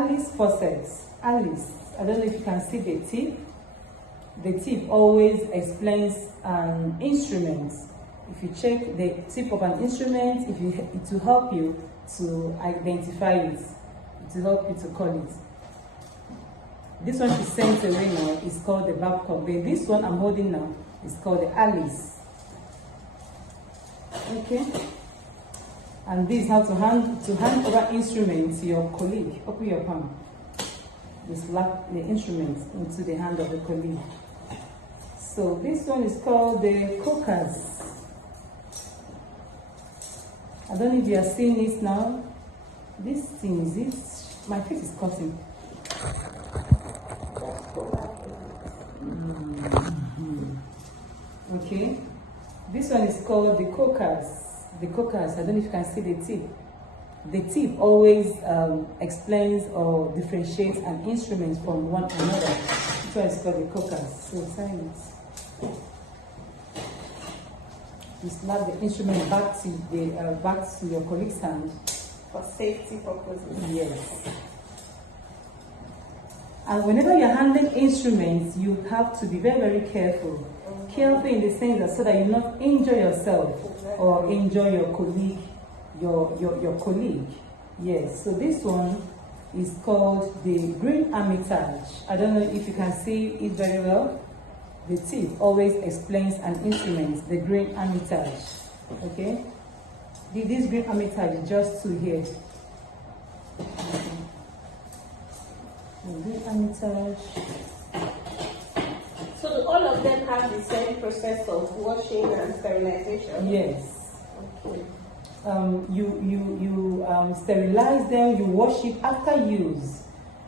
Alice faucets. Alice, I don't know if you can see the tip. The tip always explains an instrument. If you check the tip of an instrument, it will help you to identify it. It will help you to call it. This one she sent away now is called the Babcock. Then this one I'm holding now is called the Alice. Okay. And this is how to hand over instruments to your colleague. Open your palm. You slap the instrument into the hand of the colleague. So this one is called the Cookers. I don't know if you are seeing this now. This thing is this. My face is cutting. Okay. This one is called the Cookers. The Cookers. I don't know if you can see the tip. The tip always explains or differentiates an instrument from one another. This one is called the Cookers. So silence. You slap the instrument back to your colleague's hand for safety purposes. Yes. And whenever you're handling instruments, you have to be very, very careful. Careful in the sense that so that you not injure yourself or injure your colleague, your colleague. Yes. So this one is called the Green Hermitage. I don't know if you can see it very well. The tip always explains an instrument, the Green Hermitage. Okay? This Green Hermitage is just two here. The Green Hermitage. So all of them have the same process of washing and sterilization? Yes. Okay. You sterilize them, you wash it after use.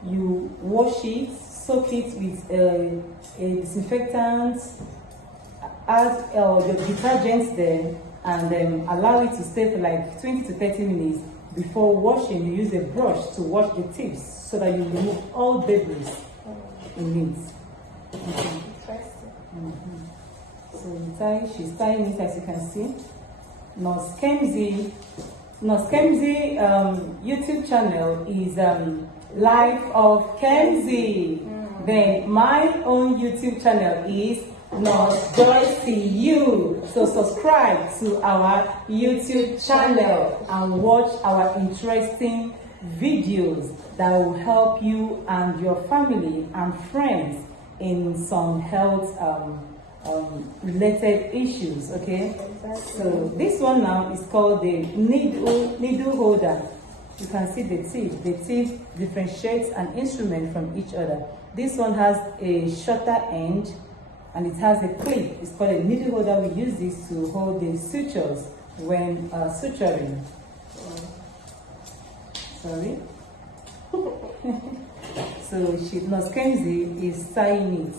You wash it, soak it with a disinfectant, add your detergents there, and then allow it to stay for like 20 to 30 minutes. Before washing, you use a brush to wash the tips so that you remove all debris in it. Okay. So she's tying it as you can see. Nurse Kemsey YouTube channel is Life of Kemsey. Then my own YouTube channel is Nurse Joyce U. So subscribe to our YouTube channel and watch our interesting videos that will help you and your family and friends in some health related issues. Okay. Exactly. So this one now is called the needle holder. You can see the tip. The tip differentiates an instrument from each other. This one has a shorter end and it has a clip. It's called a needle holder. We use this to hold the sutures when suturing. Sorry. So Nurse Kemsey is tying it.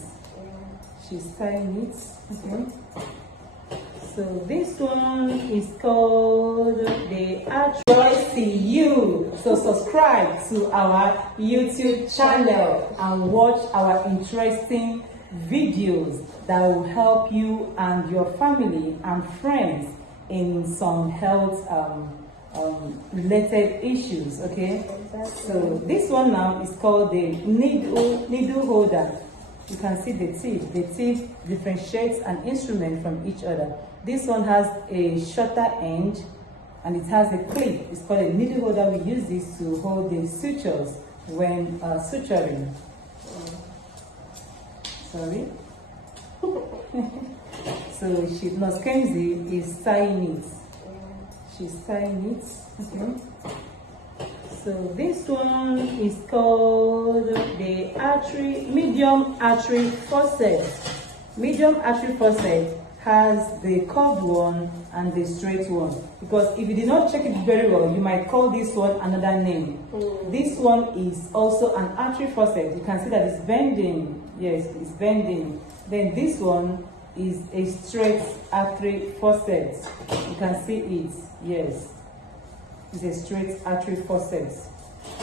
She's tying it. Okay. So this one is called the Joyce U. So subscribe to our YouTube channel and watch our interesting videos that will help you and your family and friends in some health related issues. Okay. So this one now is called the needle holder. You can see the tip. The tip differentiates an instrument from each other. This one has a shorter end and it has a clip. It's called a needle holder. We use this to hold the sutures when suturing. Sorry. So Nurse Kemsey is tying it. She's tying it. Okay. So this one is called the medium artery faucet. Medium artery faucet has the curved one and the straight one. Because if you did not check it very well, you might call this one another name. This one is also an artery faucet. You can see that it's bending. Yes, it's bending. Then this one is a straight artery faucet. You can see it. Yes. It's a straight artery faucet.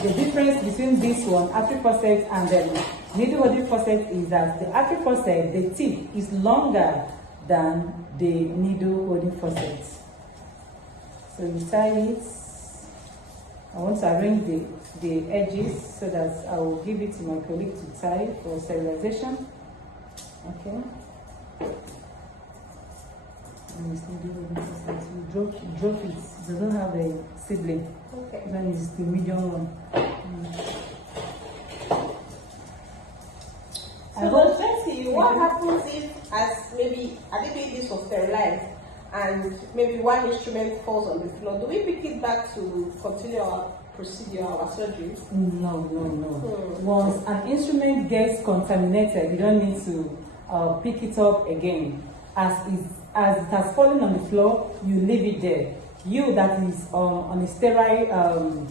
The difference between this one, artery faucet, and the needle holding faucet is that the artery faucet, the tip is longer than the needle holding faucet. So you tie it. I want to arrange the edges so that I will give it to my colleague to tie for sterilization. Okay. And drop it. It doesn't have a sibling. Okay. Then it's the medium one. So the Tracy, what happens if, as maybe I think this was sterilized, and maybe one instrument falls on the floor? Do we pick it back to continue our procedure, our surgery? No. Once an instrument gets contaminated, you don't need to pick it up again. As it has fallen on the floor, you leave it there. You that is on a sterile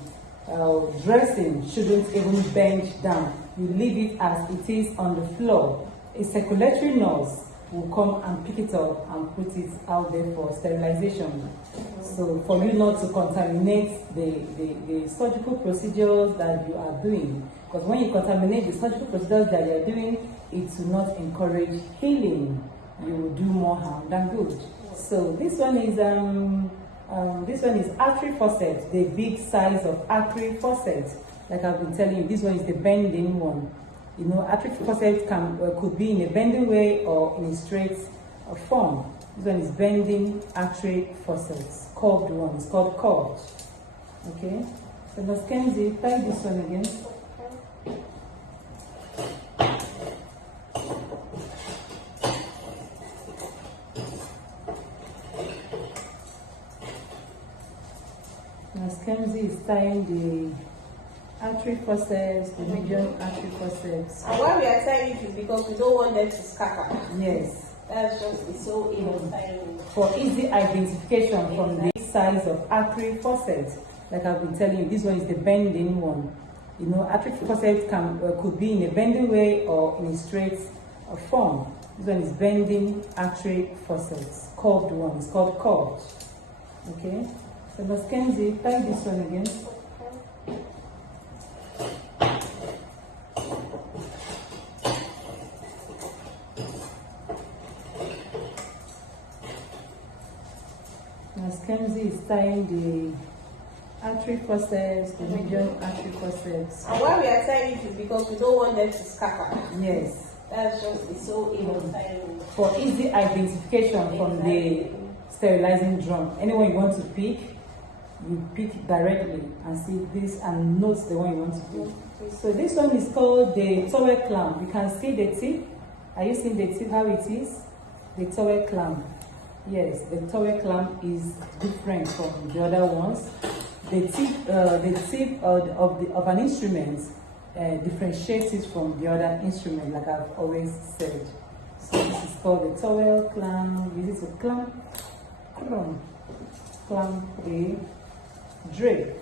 dressing shouldn't even bend down. You leave it as it is on the floor. A circulatory nurse will come and pick it up and put it out there for sterilization. So for you not to contaminate the surgical procedures that you are doing, because when you contaminate the surgical procedures that you are doing, it will not encourage healing. You will do more harm than good. So this one is artery faucet, the big size of artery faucet. Like I've been telling you, this one is the bending one. You know, artery faucet could be in a bending way or in a straight form. This one is bending artery faucet, curved one. It's called curved. Okay. So Ms. Kenzie, try this one again. Ms. Kenzie is tying the artery faucets, the medium artery faucets. And why we are tying it is because we don't want them to scatter. Yes. That's just it's so For easy identification from the size of artery faucet. Like I've been telling you, this one is the bending one. You know, artery faucet could be in a bending way or in a straight form. This one is bending artery faucets, curved one. It's called curved. Okay. So Ms. Kenzie, try this one again. Ms. Kenzie is tying the artery faucets, the medium artery faucets. And why we are tying it is because we don't want them to scatter. Yes. That's just it's so For easy identification from the sterilizing drum. Anyone you want to pick, you pick directly and see this and note the one you want to do. So this one is called the towel clamp. You can see the tip. Are you seeing the tip, how it is? The towel clamp. Yes, the towel clamp is different from the other ones. The tip of an instrument differentiates it from the other instrument, like I've always said. So this is called the towel clamp. Use it to clamp the drape.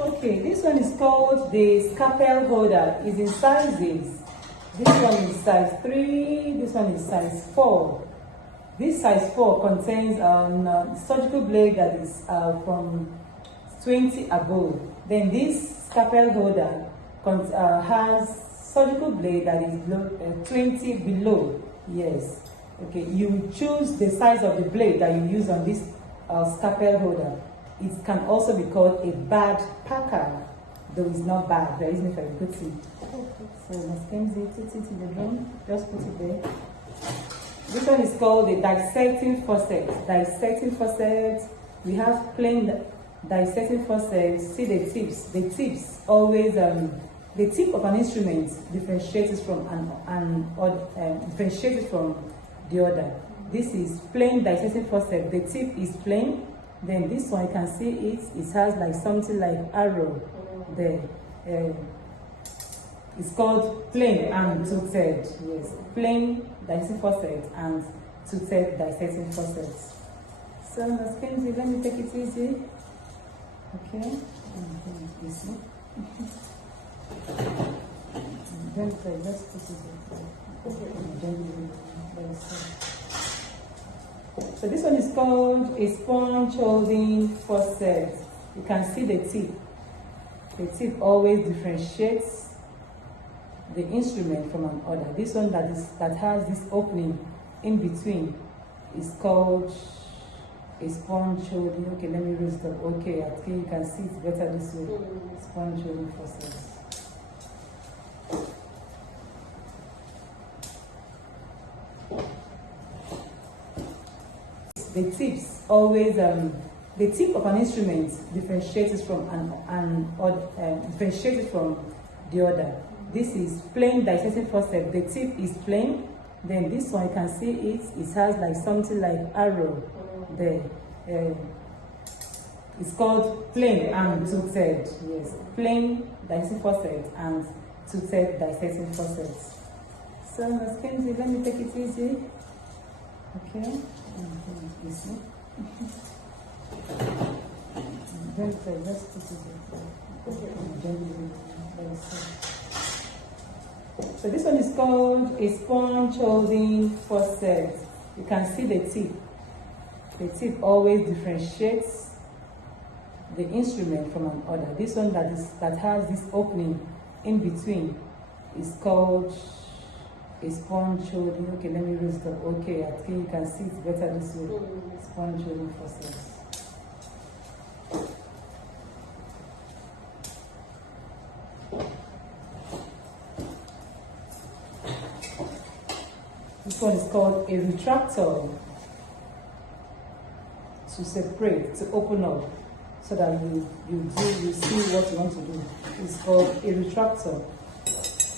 Okay, this one is called the scalpel holder. It's in sizes. This one is size 3, this one is size 4. This size 4 contains surgical blade that is from 20 above. Then this scalpel holder has surgical blade that is 20 below. Yes. Okay, you choose the size of the blade that you use on this scalpel holder. It can also be called a bad packer, though it's not bad. There isn't a good thing. So Ms. Kenzie, put it in the drum. Just put it there. This one is called the dissecting faucet. Dissecting faucet. We have plain dissecting faucet. See the tips. The tips always the tip of an instrument differentiates from differentiates from the other. This is plain dissecting faucet. The tip is plain. Then this one, you can see it has like something like arrow there. It's called plain and toothed. Yes, plain dissecting faucet and toothed dissecting faucet. So Ms. Kenzie, let me take it easy. Okay. Easy. Then just put it there. So this one is called a sponge holding faucet. You can see the tip. The tip always differentiates the instrument from another. This one that has this opening in between is called a sponge holding. Okay, let me raise it up. Okay, I think you can see it better this way. Sponge holding forceps. The tips always the tip of an instrument differentiates from differentiates from the other. This is plain dissecting forceps. The tip is plain. Then this one, you can see it has like something like arrow there. It's called plain and toothed. Yes, plain dissecting forceps and toothed dissecting forceps. So, Ms. Kenzie, let me take it easy. Okay. Easy. Let's put it So this one is called a sponge holding forceps. You can see the tip. The tip always differentiates the instrument from another. This one that has this opening in between is called a sponge holding. Okay, let me raise it up. Okay, I think you can see it better this way. Sponge holding forceps. This one is called a retractor, to separate, to open up, so that you see what you want to do. It's called a retractor,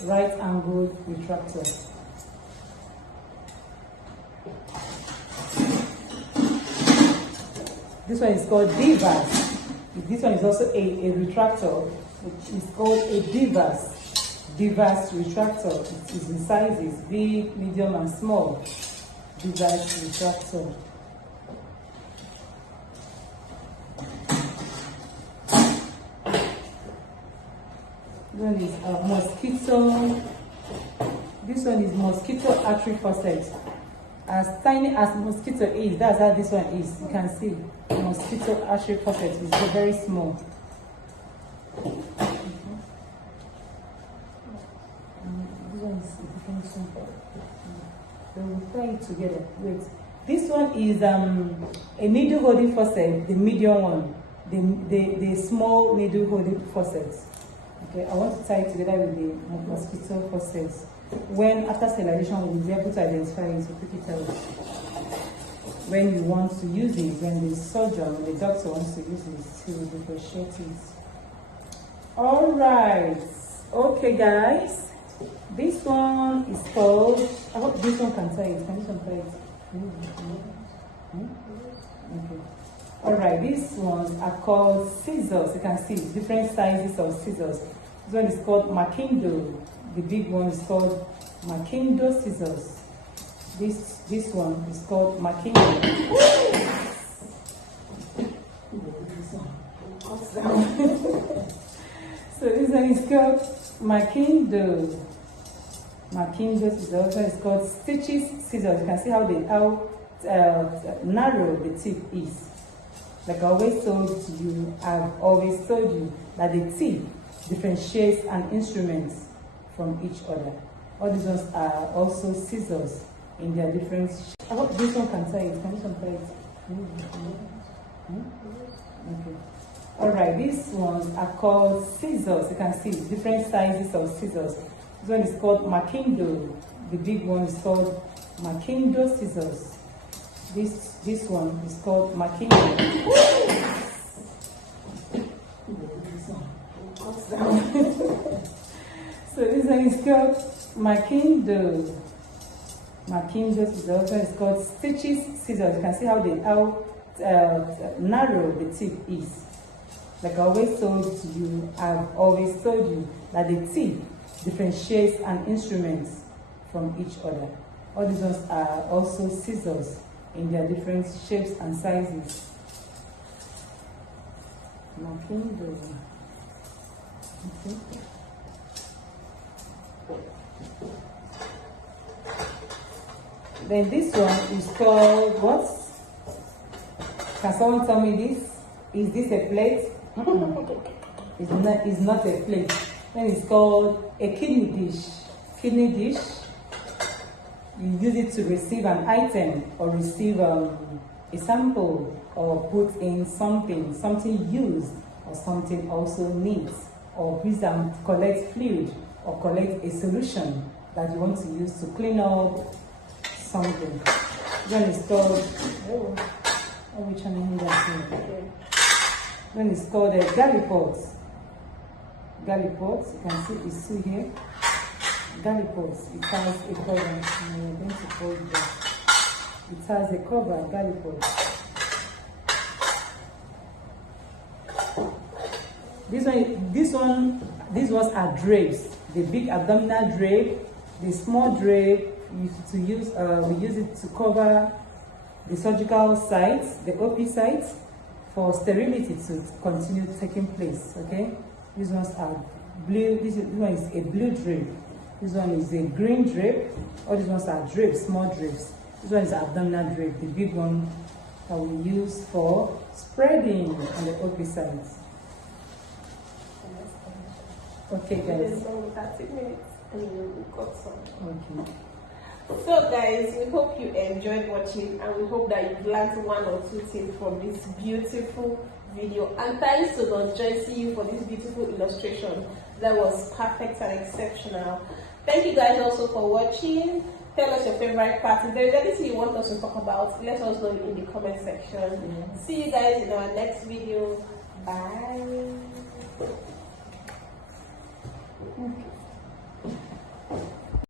right angled retractor. This one is called Divas. This one is also a retractor. It's called a Divas. Divas retractor. It is in sizes big, medium, and small. Divas retractor. This one is a mosquito. This one is mosquito artery forceps. As tiny as mosquito is, that's how this one is. You can see mosquito artery forceps is very small. This one is a different one. Then we'll try it together. Wait. This one is a needle holding forceps, the medium one, the small needle holding forceps. Okay, I want to tie it together with the mosquito forceps. When after sterilization, we'll be able to identify it, to pick it out. When you want to use it, when the surgeon, the doctor wants to use it, he will differentiate it. All right. Okay, guys. This one is called. I hope this one can tie it. Can this one tie it? Okay. All right. These ones are called scissors. You can see different sizes of scissors. This one is called Makindo. The big one is called Makindo scissors. This one is called Makindo. So this one is called Makindo. Makindo scissors. This one is called Stitches scissors. You can see how narrow the tip is. Like I always told you, I've always told you that the tip differentiates an instrument from each other. All these ones are also scissors in their different shapes. I hope this one can tie it. Can this one tie it? Okay. Alright, these ones are called scissors. You can see different sizes of scissors. This one is called Makindo. The big one is called Makindo scissors. This one is called Makindo. So this one is called Makindo. Makindo scissors. This one is called Stitches scissors. You can see how narrow the tip is. Like I always told you, I've always told you that the tip differentiates an instrument from each other. All these ones are also scissors in their different shapes and sizes. Makindo. Okay. Then this one is called what? Can someone tell me this? Is this a plate? It's not a plate. Then it's called a kidney dish. Kidney dish, you use it to receive an item or receive a sample or put in something used or something also needs, or collect fluid or collect a solution that you want to use to clean up something. Then it's called, which one is that here? Then it's called a gallipot. Gallipot, you can see it's two here. Gallipot, it has a cover. I'm going to fold that. It has a cover, gallipot. These ones are drapes. The big abdominal drape, the small drape, we use it to cover the surgical sites, the OP sites, for sterility to continue taking place. Okay, these ones are blue. This one is a blue drape. This one is a green drape. All these ones are drapes, small drapes. This one is abdominal drape, the big one that we use for spreading on the OP sites. Okay, guys. 30 minutes and we've got some. Okay. So guys, we hope you enjoyed watching and we hope that you've learned one or two things from this beautiful video. And thanks to Lord Joyce for this beautiful illustration. That was perfect and exceptional. Thank you guys also for watching. Tell us your favorite part. If there is anything you want us to talk about, let us know in the comment section. See you guys in our next video. Bye. Okay.